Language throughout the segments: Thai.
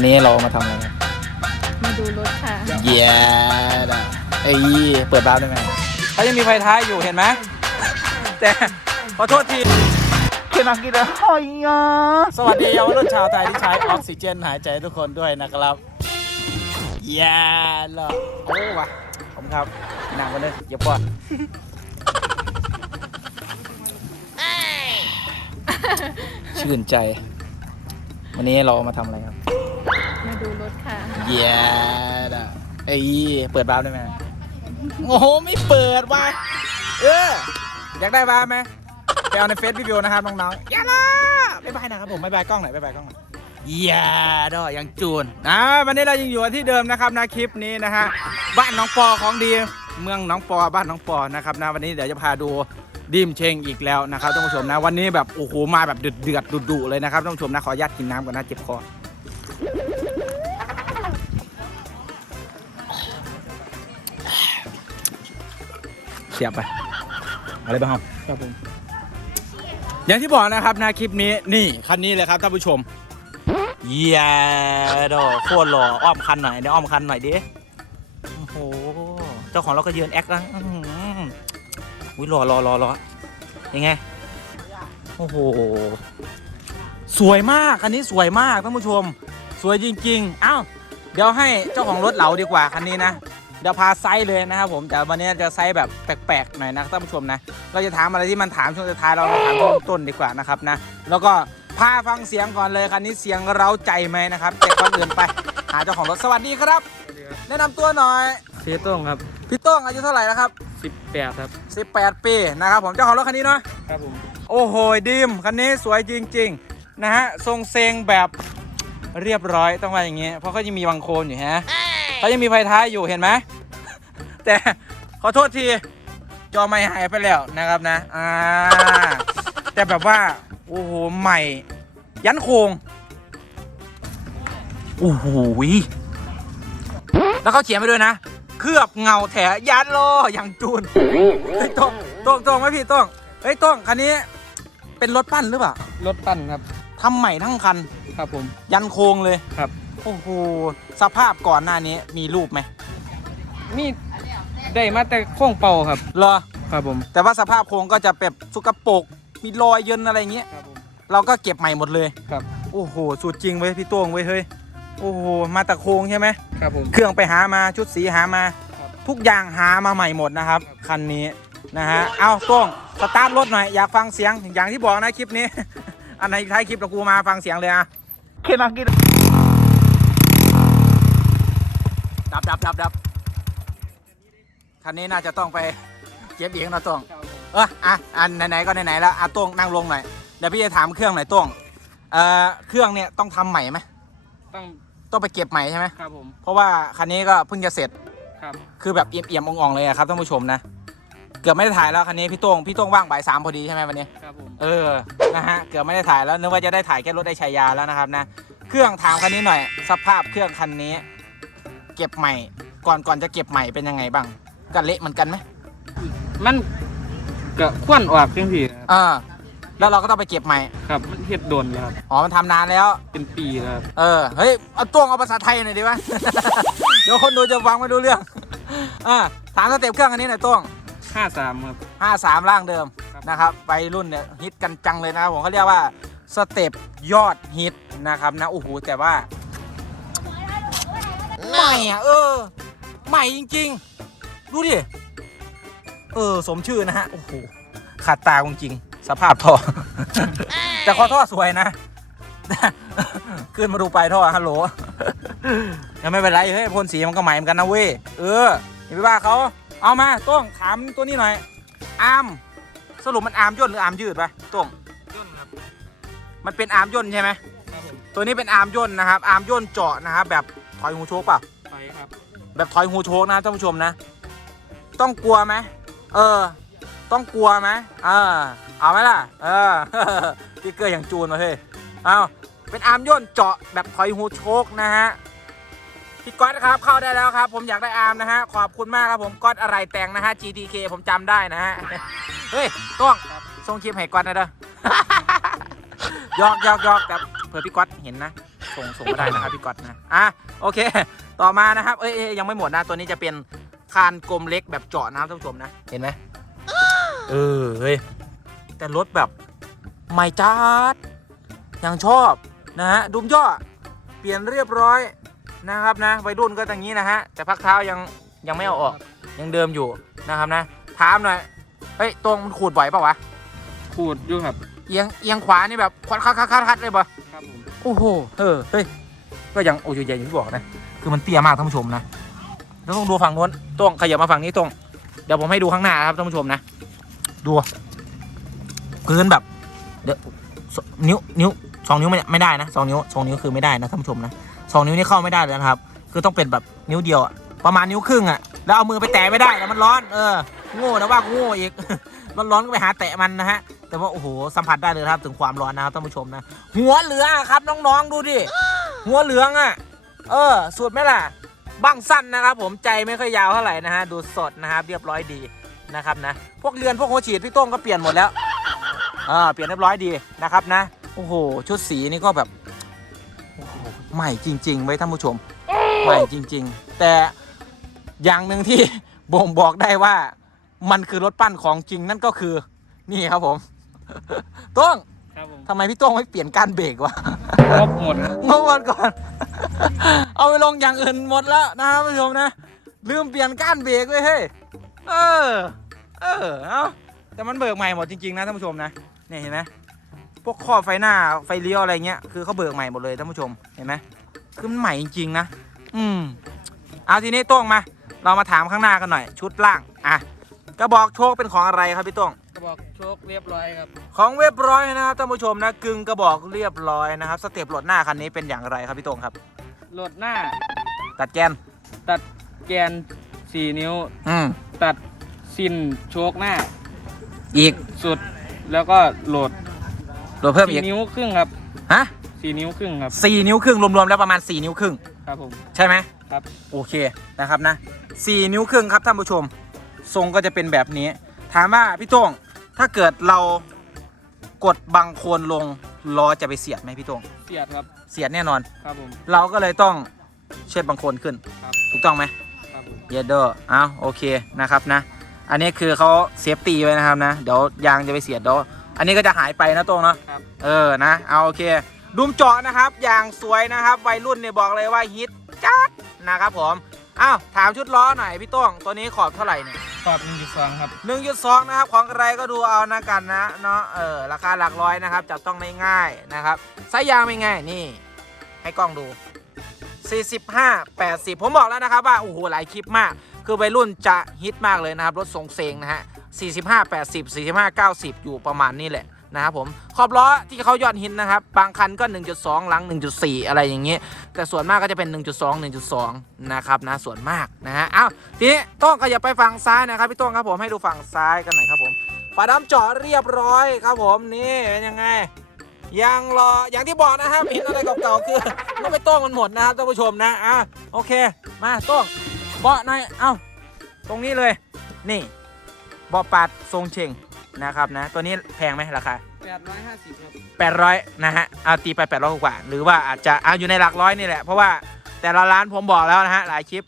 วันนี้เรามาทำอะไรกันมาดูรถค่ะ เย้ดะเอ้ยเปิดบ้านได้ไหมเขายังมีไฟท้ายอยู่เห็นไหมแต่ขอโทษทีเคนนักกินอะหอยอะสวัสดีเยาวรุ่นชาวไทยที่ใช้ออกซิเจนหายใจทุกคนด้วยนะครับเย้หรอโอ้วะผมครับหนักกันเลยอย่าปอดชื่นใจ วันนี้เรามาทำอะไรครับมา ดูรถค่ะ เย้ดะเอ้เปิดบ้านได้ไหมโอ้โห ไม่เปิดว่ะเออ อยากได้บ้านไหมไปเอาในเฟซพี่วิวนะครับน้องๆอย่าละบ๊ายบายนะครับผมบ๊ายบายกล้องหน่อยบ๊ายบายกล้องหน่อยเย้ดอยังจูนนะวันนี้เรายังอยู่ที่เดิมนะครับนะคลิปนี้นะฮะบ้านน้องปอของดีเมืองน้องปอบ้านน้องปอนะครับนะวันนี้เดี๋ยวจะพาดูดิมเชงอีกแล้วนะครับท่านผู้ชมนะวันนี้แบบโอ้โหมาแบบเดือดเดือดๆดุๆเลยนะครับท่านผู้ชมนะขออนุญาตกินน้ำก่อนนะเจ็บคอ สียบไปอะไรบ้างครับครับผมอย่างที่บอกนะครับนะคลิปนี้นี่คันนี้เลยครับท่านผู้ชม เยียดอโคตรหล่ออ้อมคันหน่อยเดี๋ยวอ้อมคันหน่อยดิโอ้โหเจ้าของเราก็ยืนแอคแล้วอื้อหืออุ้ยหล่อหล่อหล่อหล่อยังไงโอ้โหสวยมากคันนี้สวยมากท่านผู้ชม สวยจริงๆอ้าวเดี๋ยวให้เจ้าของรถเหลาดีกว่าคันนี้นะ เดี๋ยวพาไซส์เลยนะครับผมแต่วันนี้จะไซส์แบบแปลกๆหน่อยนะท่านผู้ชมนะ เราจะถามอะไรที่มันถามช่วงสุดท้ายเราถามช่วงต้นดีกว่านะครับนะ แล้วก็พาฟังเสียงก่อนเลยคันนี้เสียงเร้าใจไหมนะครับแต่ก่อนอื่นไปหาเจ้าของรถสวัสดีครับ แนะนำตัวหน่อยเสียต้งครับ พี่โต้งอายุเท่าไหร่แล้วครับ18ครับ18 ปีนะครับผมเจ้าของรถคันนี้เนาะครับผมโอ้โหดีมคันนี้สวยจริง ๆ นะฮะทรงเซงแบบเรียบร้อยต้องมาอย่างงี้เพราะเขายังมีบังโคลนอยู่ฮะ เขายังมีไฟท้ายอยู่เห็นไหม แต่ขอโทษที จอไม่หายไปแล้วนะครับนะ อ่า แต่แบบว่า โอ้โห ใหม่ ยันโครงโอ้โหแล้วเขาเขียนไปด้วยนะ เคลือบเงาแถยันโลอย่างจูนเฮ้ยโต้งโต้งโต้งไหมพี่โต้งเฮ้ยโต้งคันนี้เป็นรถปั้นหรือเปล่ารถปั้นครับทำใหม่ทั้งคัน ครับผม ยันโครงเลยครับ โอ้โหสภาพก่อนหน้านี้มีรูปไหมมีได้มาแต่โค้งเป่าครับเหรอ ครับผมแต่ว่าสภาพโครงก็จะแบบสุกปรกมีรอยเยินอะไรอย่างเงี้ย ครับผมเราก็เก็บใหม่หมดเลย ครับโอ้โหสุดจริงเว้ยพี่โต้งเว้ยเฮ้ย โอ้โห มาแต่โครงใช่ไหม ครับผม เครื่องไปหามาชุดสีหามา ครับทุกอย่างหามาใหม่หมดนะครับ คันนี้นะฮะเอาโต้งสตาร์ทรถหน่อย อยากฟังเสียงอย่างที่บอกนะคลิปนี้ อันไหนท้ายคลิปเรากูมาฟังเสียงเลยอะเคนักกินดั บดับดับดับคันนี้น่าจะต้องไปเก็บเองนะโต้งครับผมเอออะอันไหนๆก็ไหนๆแล้วอะโต้งนั่งลงหน่อยเดี๋ยวพี่จะถามเครื่องหน่อยโต้งเอ่อเครื่องเนี่ยต้องทำใหม่ไหมต้องต้องไปเก็บใหม่ใช่ไหมครับผมเพราะว่าคันนี้ก็เพิ่งจะเสร็จครับคือแบบเอี่ยมๆอ่องๆเลยอะครับท่านผู้ชมนะเกือบไม่ได้ถ่ายแล้วคันนี้พี่โต้งพี่โต้งว่างบ่ายสามพอดีใช่ไหมวันนี้ครับผมเออนะฮะเกือบไม่ได้ถ่ายแล้วนึกว่าจะได้ถ่ายแค่รถได้ชัยยาแล้วนะครับนะ เครื่องถามคันนี้หน่อย สภาพเครื่องคันนี้ เก็บใหม่ ก่อนก่อนจะเก็บใหม่เป็นยังไงบ้างก็เละเหมือนกันไหมมันก็ควนออกจังพี่ครับอ่าแล้วเราก็ต้องไปเก็บใหม่ครับ มันเฮ็ดโดนแล้วครับ อ๋อมันทำนานแล้ว เป็นปีแล้วครับ เออ เฮ้ย เอาต้วงเอาภาษาไทยหน่อยดิวะ เดี๋ยวคนดูจะฟังไม่รู้เรื่องอ่าถามสเต็ปเครื่องอันนี้หน่อยต้วง 53 ครับห้าสามร่างเดิมครับ นะครับวัยรุ่นเนี่ยฮิตกันจังเลยนะครับผมเขาเรียกว่าสเต็ปยอดฮิตนะครับนะ โอ้โห แต่ว่า ใหม่อะเออ ใหม่จริง ๆ ดูดิ เออ สมชื่อนะฮะ โอ้โห ขาดตาจริงๆสภาพท่อ แต่ข้อท่อสวยนะ ขึ้นมาดูปลายท่อฮัลโหลยังไม่เป็นไรเฮ้ยพ่นสีมันก็ใหม่เหมือนกันนะเว้ย เอออย่าไปว่าเขา เอามาต้งถามตัวนี้หน่อย อาร์ม สรุปมันอาร์มย่นหรืออาร์มยืดปะต้งย่นครับ มันเป็นอาร์มย่นใช่ไหมครับผมตัวนี้เป็นอาร์มย่นนะครับ อาร์มย่นเจาะนะครับแบบ ถอยหูโชกเปล่าไปครับ แบบถอยหูโชกนะท่านผู้ชมนะ ต้องกลัวไหมเออ ต้องกลัวไหมเออเอาไหมล่ะ เออติ๊กเกอร์อย่างจูนมาเฮ้ยเอาเป็นอาร์มย่นเจาะแบบถอยหูโชกนะฮะพี่ก๊อตครับเข้าได้แล้วครับ ผมอยากได้อาร์มนะฮะขอบคุณมากครับผมก๊อตอะไรแต่งนะฮะ GTK ผมจำได้นะฮะเฮ้ยต้องส่งคลิปให้ก๊อตนะเด้อหยอกหยอกหยอกแต่เผื่อพี่ก๊อตเห็นนะส่งส่งมาได้นะครับพี่ก๊อตนะอะ โอเค ต่อมานะครับเอ้ยเอ้ยยังไม่หมดนะ ตัวนี้จะเป็นคานกลมเล็กแบบเจาะนะครับท่านผู้ชมนะ เห็นไหมเออ เฮ้ย แต่รถแบบใหม่จัดยังชอบนะฮะ ดุมย่อ เปลี่ยนเรียบร้อยนะครับนะ วัยรุ่นก็อย่างนี้นะฮะ แต่พักเท้ายังยังไม่เอาออก ยังเดิมอยู่นะครับนะ ถามหน่อย เฮ้ย ตรงมันขูดบ่อยเปล่าวะ ขูดอยู่ครับ เอียงเอียงขวานี่แบบคัดคัดคัดคัดคัดเลยปะครับผม โอ้โห เออ เฮ้ย ก็ยังโอ้ยใหญ่อย่างที่บอกนะ คือมันเตี้ยมากท่านผู้ชมนะแล้วต้องดูฝั่งโน้นตรงขยับมาฝั่งนี้ตรง เดี๋ยวผมให้ดูข้างหน้าครับท่านผู้ชมนะ ดูพื้นแบบเดี๋ยวนิ้วนิ้วสองนิ้วไม่ได้นะสองนิ้วสองนิ้วคือไม่ได้นะท่านผู้ชมนะสองนิ้วนี่เข้าไม่ได้เลยนะครับ คือต้องเป็นแบบนิ้วเดียวประมาณนิ้วครึ่งอะแล้วเอามือไปแตะไม่ได้แล้วมันร้อน เออโง่นะว่าโง่อีกร้อนร้อนๆก็ไปหาแตะมันนะฮะแต่ว่าโอ้โหสัมผัสได้เลยครับถึงความร้อนนะครับท่านผู้ชมนะหัวเหลือครับน้องๆดูดิ หัวเหลืองอะ เออสุดไหมล่ะบังสั้นนะครับ ผมใจไม่ค่อยยาวเท่าไหร่นะฮะดูสดนะครับเรียบร้อยดีนะครับนะพวกเรือนพวกโคฉีดพี่โต้งก็เปลี่ยนหมดแล้วอ่าเปลี่ยนเรียบร้อยดีนะครับนะโอ้โหชุดสีนี่ก็แบบโอ้โหใหม่จริง ๆ ไว้ท่านผู้ชมใหม่จริง ๆ แต่อย่างหนึ่งที่บ่งบอกได้ว่ามันคือรถปั้นของจริงนั่นก็คือนี่ครับผม ต้ง ครับผมทำไมพี่โต้งไม่เปลี่ยนการเบรกวะครบหมดครับงงวันก่อน เอาไปลงอย่างอื่นหมดแล้วนะครับผู้ชมนะ ลืมเปลี่ยนก้านเบรกเลยเฮ้ยเออ เออเอาแต่มันเบิกใหม่หมดจริงๆนะท่านผู้ชมนะเนี่ยเห็นไหมพวกข้อไฟหน้าไฟเลี้ยวอะไรเงี้ยคือเขาเบิกใหม่หมดเลยท่านผู้ชมเห็นไหมคือมันใหม่จริงๆนะอืมเอาทีนี้โต้งมา เรามาถามข้างหน้ากันหน่อย ชุดล่างอะกระบอกโชคเป็นของอะไรครับพี่โต้งกระ บอกโชคเรียบร้อยครับ ของเรียบร้อยนะครับท่านผู้ชมนะกึ่งกระบอกเรียบร้อยนะครับ สเต็ปโหลดหน้าคันนี้เป็นอย่างไรครับพี่โต้งครับ โหลดหน้า ตัดแกน ตัดแกน 4 นิ้ว อืมตัดซินโชคหน้าอีกสุด แล้วก็โหลดโหลดเพิ่มอีก4นิ้วครึ่งครับฮะ4นิ้วครึ่งครับ สี่นิ้วครึ่งรวมๆแล้วประมาณ4นิ้วครึ่ง ครับผม ใช่ไหมครับ โอเคนะครับนะสี่นิ้วครึ่งครับท่านผู้ชม ทรงก็จะเป็นแบบนี้ ถามว่าพี่โต้ง ถ้าเกิดเรากดบังโคลนลงล้อจะไปเสียดไหมพี่โต้งเสียดครับเสียดแน่นอน ครับผม เราก็เลยต้องเชิดบังโคลนขึ้น ครับถูกต้องไหมครับผมเยเดอร์อ้าวโอเคนะครับนะ อันนี้คือเขาเซฟตี้ไว้นะครับนะเดี๋ยวยางจะไปเสียดเดี๋ยวอันนี้ก็จะหายไปนะโต้งเนาะ ครับ เออ นะ เอาโอเค ดุมเจาะนะครับ อย่างสวยนะครับ วัยรุ่นเนี่ยบอกเลยว่าฮิตจัดนะครับผม อ้าวถามชุดล้อหน่อยพี่โต้งตัวนี้ขอบเท่าไหร่เนี่ยขอบ1.2 ครับ 1.2 นะครับ ของอะไรก็ดูเอานะกันนะเนาะเออราคาหลักร้อยนะครับจับต้องได้ง่ายนะครับไซส์ยางเป็นไงนี่ ให้กล้องดู 45 80 ผมบอกแล้วนะครับว่าโอ้โหหลายคลิปมาก คือวัยรุ่นจะฮิตมากเลยนะครับ รถทรงเซงนะฮะ45 80 45 90 อยู่ประมาณนี้แหละ นะครับผมขอบล้อที่เขายอดฮิตนะครับ บางคันก็ 1.2 หลัง 1.4 อะไรอย่างเงี้ยแต่ส่วนมากก็จะเป็น 1.2 1.2 นะครับนะส่วนมากนะฮะอ้าวทีนี้ต้องขยับไปฝั่งซ้ายนะครับพี่ต้องครับผมให้ดูฝั่งซ้ายกันหน่อยครับผมฝาดำเจาะเรียบร้อยครับผมนี่เป็นยังไงยังรออย่างที่บอกนะครับเห็นอะไรเก่าๆคือไม่ไปต้องมันหมดนะครับท่านผู้ชมนะอะโอเคมาต้องเบาะหน่อยเอ้าตรงนี้เลย นี่เบาะปัดทรงเชง นะครับนะ ตัวนี้แพงไหมราคา850ครับ800 นะฮะเอาตีไป800กว่า หรือว่าอาจจะเอาอยู่ในหลักร้อยนี่แหละ เพราะว่าแต่ละร้านผมบอกแล้วนะฮะหลายคลิป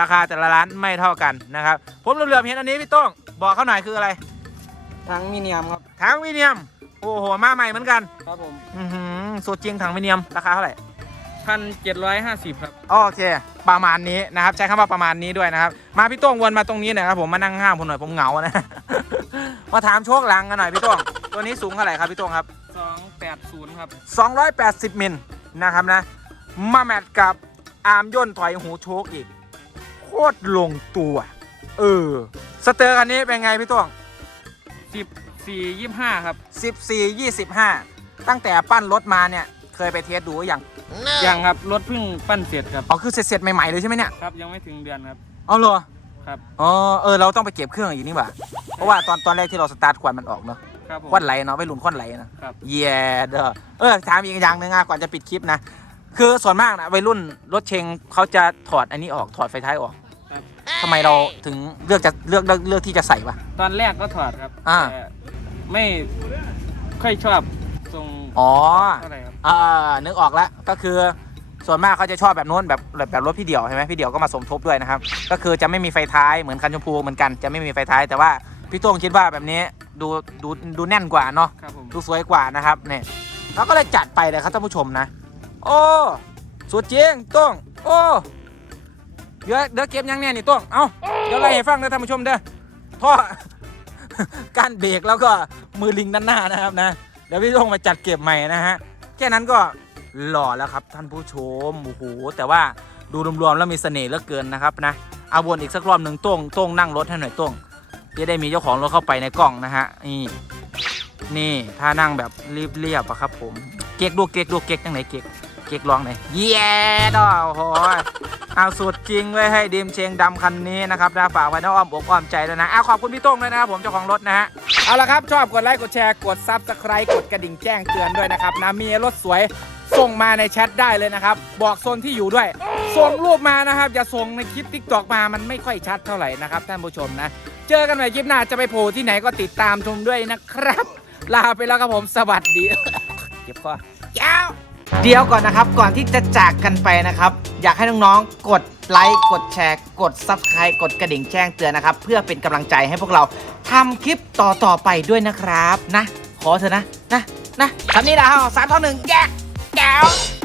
ราคาแต่ละร้านไม่เท่ากันนะครับ ผมเหลือบๆเห็นอันนี้พี่โต้งบอกเขาหน่อยคืออะไรทั้งมิเนียมครับถังวิเนียม โอ้โหมาใหม่เหมือนกันครับผมอือหือสูตรจริงถังวิเนียมราคาเท่าไหร่1,750ครับโอเคประมาณนี้นะครับ ใช้คำว่าประมาณนี้ด้วยนะครับ มาพี่โต้งวนมาตรงนี้หน่อยครับผมมานั่งห้ามผมหน่อยผมเหงานะ มาถามโชคหลังกันหน่อยพี่โต้งตัวนี้สูงเท่าไหร่ครับพี่โต้งครับ 280 ครับ 280มิลนะครับนะ มาแมทกับอาร์มย่นถอยหูโชคอีก โคตรลงตัว เออ สเตอร์คันนี้เป็นไงพี่ต้วง 14 25 ครับ 14 25 ตั้งแต่ปั้นรถมาเนี่ย เคยไปเทสดูหรือยังยังครับ รถเพิ่งปั้นเสร็จครับ อ๋อคือเสร็จๆใหม่ๆเลยใช่ไหมเนี่ย ครับ ยังไม่ถึงเดือนครับอ๋อเหรอ ครับ อ๋อเออเราต้องไปเก็บเครื่องอีกนี่หว่าเพราะว่าตอนตอนแรกที่เราสตาร์ทควันมันออกเนาะครับผม ควันไหลเนาะไม่หลุนควันไหลนะครับ เย่เด้อเออถามอีกอย่างหนึ่งอะก่อนจะปิดคลิปนะคือส่วนมากนะวัยรุ่นรถเชงเขาจะถอดอันนี้ออกถอดไฟท้ายออกครับทำไมเราถึงเลือกจะเลือกเลือกเลือกที่จะใส่วะ ตอนแรกก็ถอดครับอ่า แต่ไม่ค่อยชอบทรงอ๋อ เท่าไหร่ครับ อ่านึกออกแล้วก็คือ ส่วนมากเขาจะชอบแบบโน้นแบบแบบแบบรถพี่เดี่ยวใช่ไหมพี่เดี่ยวก็มาสมทบด้วยนะครับ ก็คือจะไม่มีไฟท้ายเหมือนคันชมพูเหมือนกันจะไม่มีไฟท้าย แต่ว่าพี่โต้งคิดว่าแบบนี้ดูดูดูแน่นกว่าเนาะครับผมดูสวยกว่านะครับเนี่ยเราก็เลยจัดไปเลยครับท่านผู้ชมนะ โอ้สุดจริงโต้งโอ้เดี๋ยวเดี๋ยวเก็บยังเนี่ยนี่โต้งเอ้าเดี๋ยวไล่ให้ฟังนะท่านผู้ชมเด้อท่อการเบรกแล้วก็มือลิงด้านหน้านะครับนะเดี๋ยวพี่ต้องมาจัดเก็บใหม่นะฮะแค่นั้นก็ หล่อแล้วครับท่านผู้ชมโอ้โหแต่ว่าดูรวมๆแล้วมีเสน่ห์เหลือเกินนะครับนะเอาวนอีกสักรอบหนึ่งต้งต้งนั่งรถให้หน่อยต้งจะได้มีเจ้าของรถเข้าไปในกล้องนะฮะนี่นี่ถ้านั่งแบบเรียบๆอะครับผมเก๊กดูเก๊กดูเก๊กยังไหนเก๊กเก๊กร้องไหนเย้ดอโอ้โหเอาสุดจริงเลยให้ดิมเชงดำคันนี้นะครับนะฝากไว้ในอ้อมอกอ้อมใจด้วนะเอาขอบคุณพี่ต้งด้วยนะครับผมเจ้าของรถนะฮะเอาละครับชอบกดไลค์กดแชร์กดซับสไครต์กดกระดิ่งแจ้งเตือนด้วยนะครับนะมีรถสวย ส่งมาในแชทได้เลยนะครับ บอกโซนที่อยู่ด้วย ส่งรูปมานะครับ อย่าส่งในคลิปทิกตอกมามันไม่ค่อยชัดเท่าไหร่นะครับท่านผู้ชมนะ เจอกันใหม่คลิปหน้าจะไปโผล่ที่ไหนก็ติดตามชมด้วยนะครับ ลาไปแล้วครับผมสวัสดีเก็บคอเจ้าเดี๋ยวก่อนนะครับก่อนที่จะจากกันไปนะครับ อยากให้น้องๆ กดไลค์กดแชร์ กด Subscribe กดกระดิ่งแจ้งเตือนนะครับ เพื่อเป็นกำลังใจให้พวกเราทำคลิปต่อๆไปด้วยนะครับนะ ขอเถอะนะนะนะคำนี้นะฮะสามท่อหนึ่งแยก แก้ว